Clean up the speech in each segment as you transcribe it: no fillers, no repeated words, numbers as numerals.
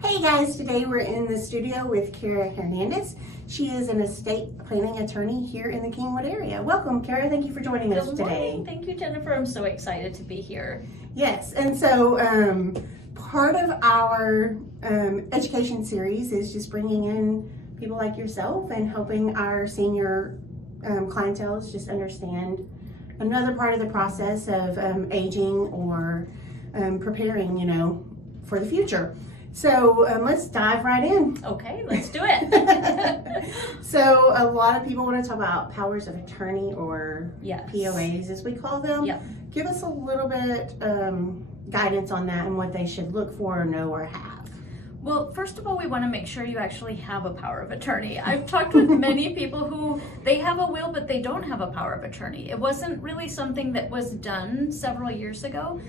Hey guys, today we're in the studio with Cara Hernandez. She is an estate planning attorney here in the Kingwood area. Welcome, Cara. Thank you for joining us today. Morning. Thank you, Jennifer. I'm so excited to be here. Yes, and so part of our education series is just bringing in people like yourself and helping our senior clientele just understand another part of the process of aging or preparing, for the future. So let's dive right in. Okay, let's do it. So a lot of people want to talk about powers of attorney or Yes. POAs as we call them. Yep. Give us a little bit guidance on that and what they should look for, know, or have. Well, first of all, we want to make sure you actually have a power of attorney. I've talked with many people who they have a will, but they don't have a power of attorney. It wasn't really something that was done several years ago.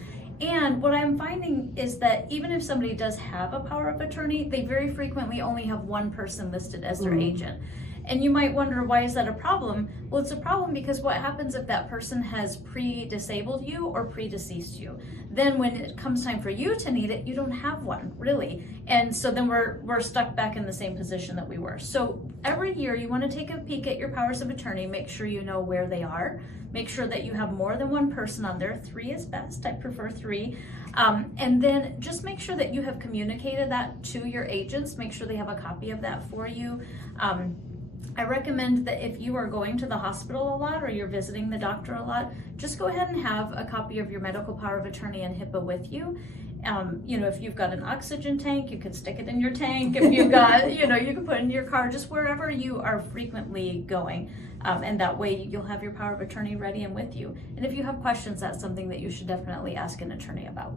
And what I'm finding is that even if somebody does have a power of attorney, they very frequently only have one person listed as their agent. And you might wonder, why is that a problem? Well, it's a problem because what happens if that person has pre-disabled you or pre-deceased you? Then when it comes time for you to need it, you don't have one, really. And so then we're stuck back in the same position that we were. So every year you want to take a peek at your powers of attorney, make sure you know where they are. Make sure that you have more than one person on there. 3 is best. I prefer 3. And then just make sure that you have communicated that to your agents. Make sure they have a copy of that for you. I recommend that if you are going to the hospital a lot or you're visiting the doctor a lot, just go ahead and have a copy of your medical power of attorney and HIPAA with you. If you've got an oxygen tank, you can stick it in your tank. If you've got, you can put it in your car, just wherever you are frequently going. And that way you'll have your power of attorney ready and with you. And if you have questions, that's something that you should definitely ask an attorney about.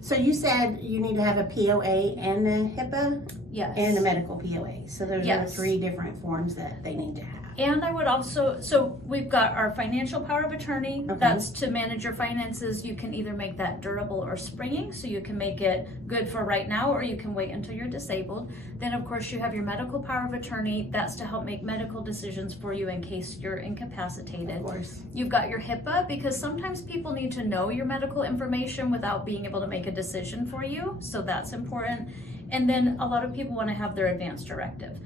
So you said you need to have a POA and a HIPAA? Yes. And a medical POA. So those are Yes. 3 different forms that they need to have. And I would also, so we've got our financial power of attorney. Okay. That's to manage your finances. You can either make that durable or springing, so you can make it good for right now, or you can wait until you're disabled. Then of course you have your medical power of attorney. That's to help make medical decisions for you in case you're incapacitated. Of course. You've got your HIPAA, because sometimes people need to know your medical information without being able to make a decision for you. So that's important. And then a lot of people want to have their advance directive.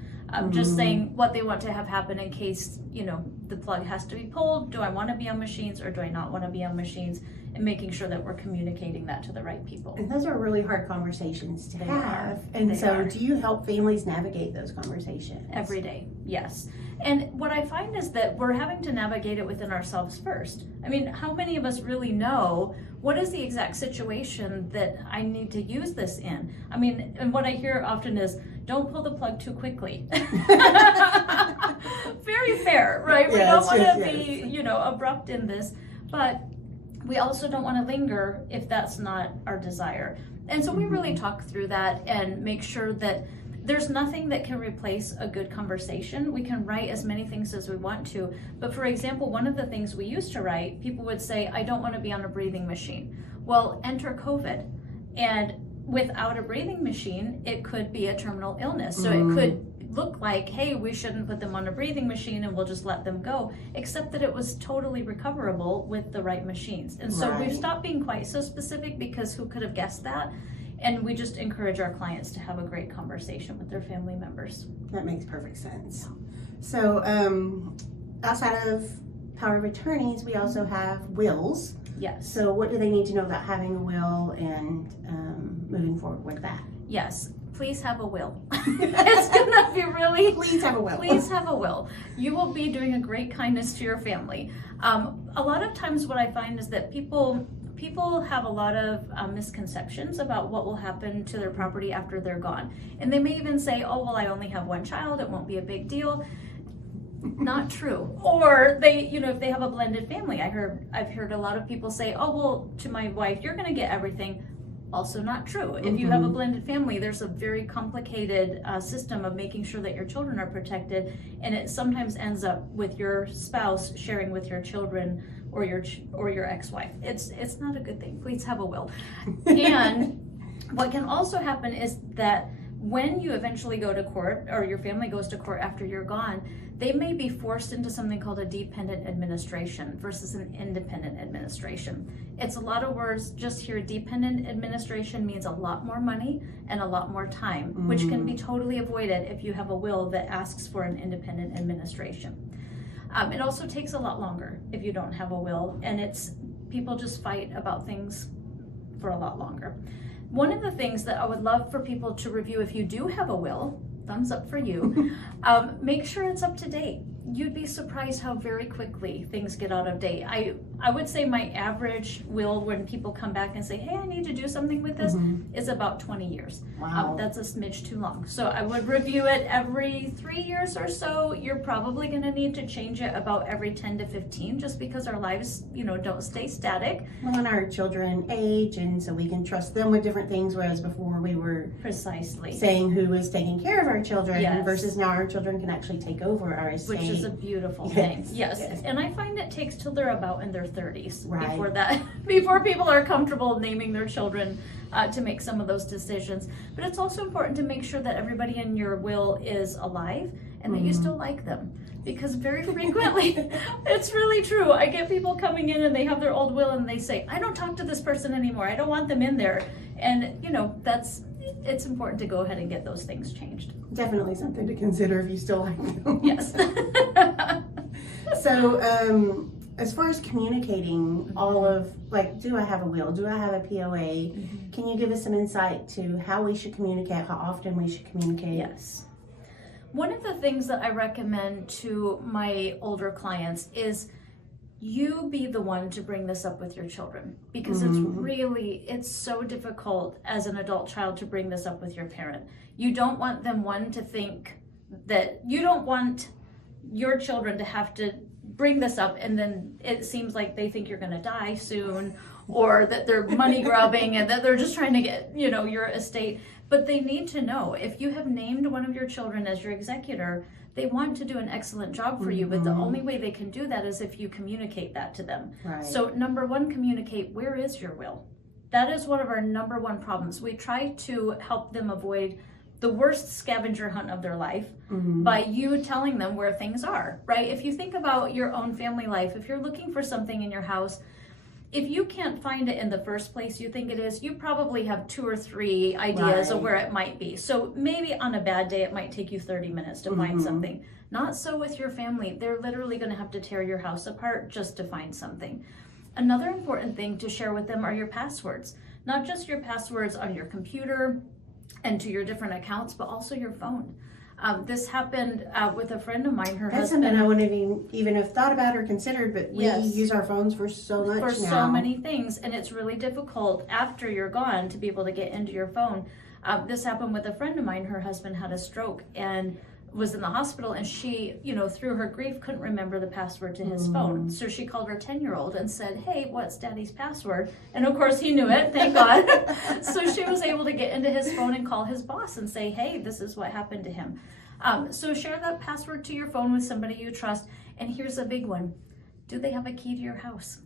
Just saying what they want to have happen in case, the plug has to be pulled. Do I want to be on machines or do I not want to be on machines? And making sure that we're communicating that to the right people. And those are really hard conversations to have. And They so are. do you help families navigate those conversations? Every day, yes. And what I find is that we're having to navigate it within ourselves first. I mean, how many of us really know what is the exact situation that I need to use this in? I mean, and what I hear often is, don't pull the plug too quickly. Very fair, right? We don't want to be, abrupt in this, but we also don't want to linger if that's not our desire. And so we really talk through that and make sure that there's nothing that can replace a good conversation. We can write as many things as we want to, but for example, one of the things we used to write, people would say, I don't want to be on a breathing machine. Well, enter COVID. And without a breathing machine, it could be a terminal illness. So it could look like, hey, we shouldn't put them on a breathing machine and we'll just let them go, except that it was totally recoverable with the right machines. And so we've stopped being quite so specific, because who could have guessed that? And we just encourage our clients to have a great conversation with their family members. That makes perfect sense. So outside of power of attorneys, we also have wills. Yes. So what do they need to know about having a will and moving forward with that? Yes. Please have a will. It's gonna be really. Please have a will. Please have a will. You will be doing a great kindness to your family. A lot of times what I find is that people have a lot of misconceptions about what will happen to their property after they're gone. And they may even say, oh, well, I only have one child, it won't be a big deal. Not true. Or they, if they have a blended family, I've heard a lot of people say, oh, well, to my wife, you're gonna get everything. Also not true. If you have a blended family, there's a very complicated system of making sure that your children are protected, and it sometimes ends up with your spouse sharing with your children or your ex-wife. It's not a good thing. Please have a will. And what can also happen is that when you eventually go to court, or your family goes to court after you're gone, they may be forced into something called a dependent administration versus an independent administration. It's a lot of words. Just here, dependent administration means a lot more money and a lot more time, which can be totally avoided if you have a will that asks for an independent administration. It also takes a lot longer if you don't have a will, and people just fight about things for a lot longer. One of the things that I would love for people to review, if you do have a will, thumbs up for you, make sure it's up to date. You'd be surprised how very quickly things get out of date. I would say my average will, when people come back and say, hey, I need to do something with this, is about 20 years. Wow. That's a smidge too long. So I would review it every 3 years or so. You're probably going to need to change it about every 10 to 15, just because our lives, don't stay static. Well, and our children age, and so we can trust them with different things, whereas before we were Precisely. saying who was taking care of our children, Yes. versus now our children can actually take over our estate. Which is a beautiful Yes. thing. Yes. Yes. And I find it takes till they're about in their 30s Right. before people are comfortable naming their children to make some of those decisions. But it's also important to make sure that everybody in your will is alive and that you still like them. Because very frequently, it's really true. I get people coming in and they have their old will and they say, I don't talk to this person anymore. I don't want them in there. And it's important to go ahead and get those things changed. Definitely something to consider if you still like them. Yes. So, as far as communicating all of, do I have a will? Do I have a POA? Can you give us some insight to how we should communicate, how often we should communicate? Yes. One of the things that I recommend to my older clients is you be the one to bring this up with your children, because it's so difficult as an adult child to bring this up with your parent. You don't want them, to think that you don't want your children to have to bring this up and then it seems like they think you're going to die soon, or that they're money grubbing and that they're just trying to get, your estate. But they need to know, if you have named one of your children as your executor, they want to do an excellent job for you, but the only way they can do that is if you communicate that to them. Right. So number one, communicate, where is your will? That is one of our number one problems. We try to help them avoid the worst scavenger hunt of their life by you telling them where things are, right? If you think about your own family life, if you're looking for something in your house, if you can't find it in the first place you think it is, you probably have 2 or 3 ideas of where it might be. So maybe on a bad day, it might take you 30 minutes to find something. Not so with your family. They're literally going to have to tear your house apart just to find something. Another important thing to share with them are your passwords. Not just your passwords on your computer and to your different accounts, but also your phone. This happened with a friend of mine. Her That's husband. something I wouldn't even have thought about or considered, but we use our phones for so much now. For so many things, and it's really difficult after you're gone to be able to get into your phone. This happened with a friend of mine. Her husband had a stroke and was in the hospital, and she, through her grief, couldn't remember the password to his phone. So she called her 10-year-old and said, hey, what's Daddy's password? And of course he knew it, thank God. So she was able to get into his phone and call his boss and say, hey, this is what happened to him. So share that password to your phone with somebody you trust. And here's a big one. Do they have a key to your house?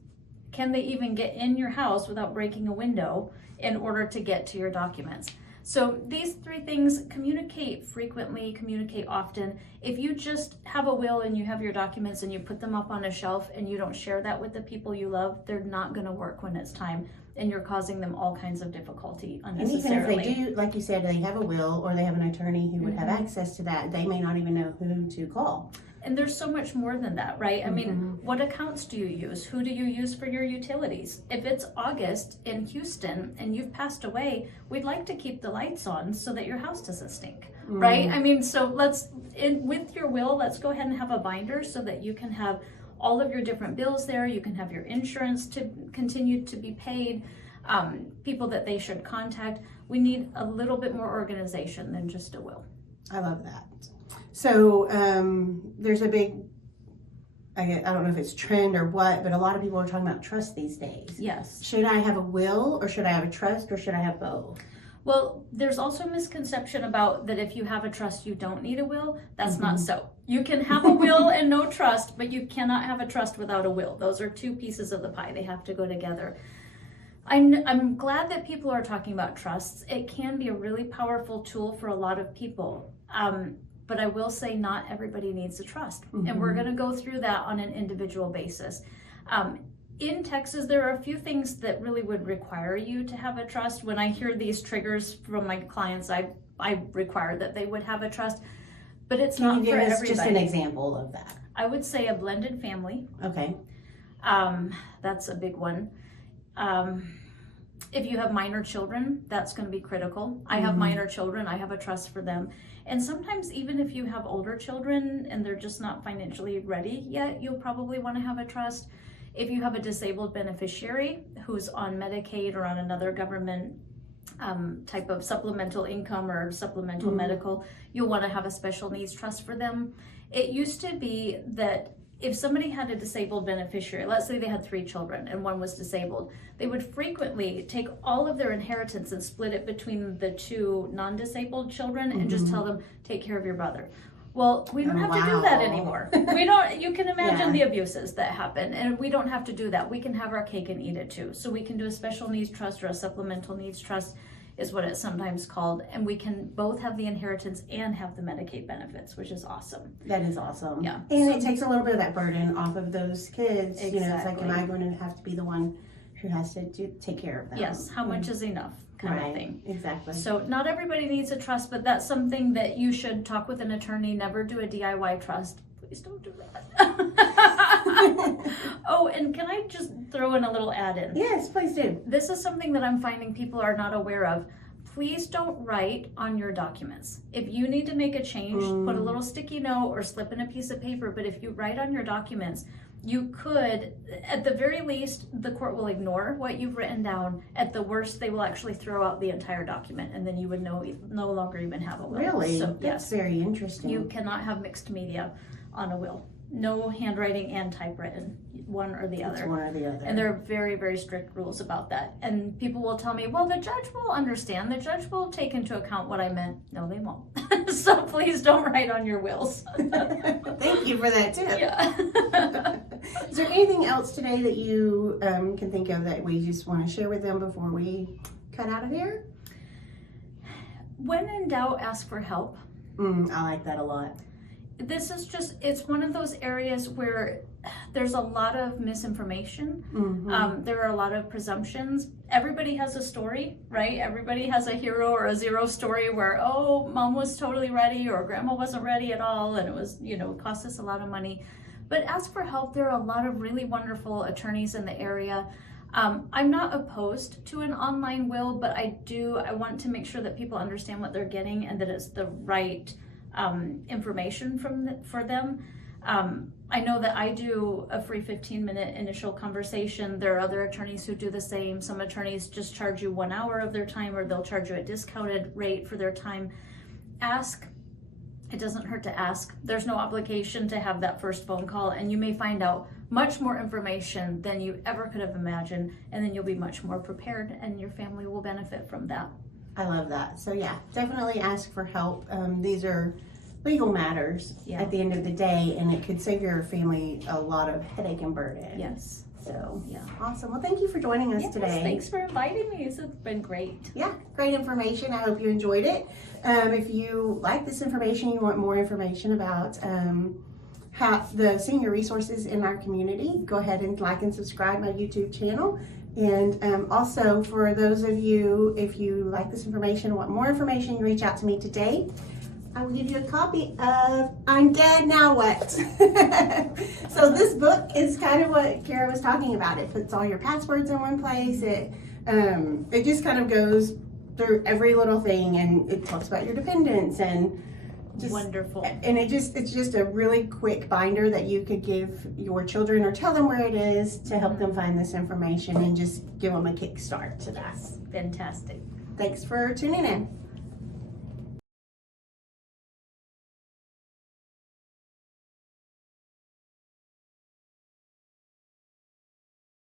Can they even get in your house without breaking a window in order to get to your documents? So these 3 things: communicate frequently, communicate often. If you just have a will and you have your documents and you put them up on a shelf and you don't share that with the people you love, they're not going to work when it's time, and you're causing them all kinds of difficulty unnecessarily. And even if they do, like you said, they have a will or they have an attorney who would have access to that, they may not even know who to call. And there's so much more than that, right? I mean, what accounts do you use? Who do you use for your utilities? If it's August in Houston and you've passed away, we'd like to keep the lights on so that your house doesn't stink, right? I mean, so with your will, let's go ahead and have a binder so that you can have all of your different bills there. You can have your insurance to continue to be paid, people that they should contact. We need a little bit more organization than just a will. I love that. So there's a big, I don't know if it's trend or what, but a lot of people are talking about trust these days. Yes. Should I have a will, or should I have a trust, or should I have both? Well, there's also a misconception about that if you have a trust, you don't need a will. That's not so. You can have a will and no trust, but you cannot have a trust without a will. Those are 2 pieces of the pie. They have to go together. I'm glad that people are talking about trusts. It can be a really powerful tool for a lot of people. But I will say not everybody needs a trust. And we're going to go through that on an individual basis. In Texas, there are a few things that really would require you to have a trust. When I hear these triggers from my clients, I require that they would have a trust, but it's not for everybody. Can you give us just an example of that? I would say a blended family. Okay. That's a big one. If you have minor children, that's going to be critical. I have minor children, I have a trust for them. And sometimes even if you have older children and they're just not financially ready yet, you'll probably want to have a trust. If you have a disabled beneficiary who's on Medicaid or on another government type of supplemental income or supplemental medical, you'll want to have a special needs trust for them. It used to be that if somebody had a disabled beneficiary, let's say they had 3 children and one was disabled, they would frequently take all of their inheritance and split it between the 2 non-disabled children and just tell them, take care of your brother. Well, we don't have to do that anymore. You can imagine the abuses that happen, and we don't have to do that. We can have our cake and eat it too. So we can do a special needs trust or a supplemental needs trust is what it's sometimes called, and we can both have the inheritance and have the Medicaid benefits, which is awesome. That is awesome. Yeah. And it takes a little bit of that burden off of those kids. Exactly. You know, it's like, am I going to have to be the one who has to take care of them? Yes, how much is enough kind of thing. Exactly. So not everybody needs a trust, but that's something that you should talk with an attorney. Never do a DIY trust. Please don't do that. Oh, and can I just throw in a little add-in? Yes, please do. This is something that I'm finding people are not aware of. Please don't write on your documents. If you need to make a change, put a little sticky note or slip in a piece of paper, but if you write on your documents, you could, at the very least, the court will ignore what you've written down. At the worst, they will actually throw out the entire document, and then you would no longer even have a will. Really? So, That's yes, very interesting. you cannot have mixed media on a will. No handwriting and typewritten, one or the other. It's one or the other. And there are very, very strict rules about that. And people will tell me, well, the judge will understand. The judge will take into account what I meant. No, they won't. So please don't write on your wills. Thank you for that tip. Yeah. Is there anything else today that you can think of that we just want to share with them before we cut out of here? When in doubt, ask for help. I like that a lot. This is just, it's one of those areas where there's a lot of misinformation. There are a lot of presumptions. Everybody has a story, right? Everybody has a hero or a zero story where, oh, mom was totally ready or grandma wasn't ready at all, and it was, cost us a lot of money. But ask for help. There are a lot of really wonderful attorneys in the area. I'm not opposed to an online will, but I want to make sure that people understand what they're getting and that it's the right information for them. I know that I do a free 15-minute initial conversation. There are other attorneys who do the same. Some attorneys just charge you 1 hour of their time, or they'll charge you a discounted rate for their time. Ask. It doesn't hurt to ask. There's no obligation to have that first phone call, and you may find out much more information than you ever could have imagined, and then you'll be much more prepared, and your family will benefit from that. I love that. So yeah, definitely ask for help. These are legal matters at the end of the day, and it could save your family a lot of headache and burden. Yes. So yeah, awesome. Well, thank you for joining us today. Thanks for inviting me. It's been great. Yeah, great information. I hope you enjoyed it. If you like this information, you want more information about how the senior resources in our community, go ahead and like and subscribe my YouTube channel. And also for those of you, if you like this information, want more information, you reach out to me today. I will give you a copy of I'm Dead, Now What? So this book is kind of what Cara was talking about. It puts all your passwords in one place. It just kind of goes through every little thing, and it talks about your dependents and just wonderful. And it's just a really quick binder that you could give your children or tell them where it is to help them find this information and just give them a kickstart to that. Fantastic. Thanks for tuning in.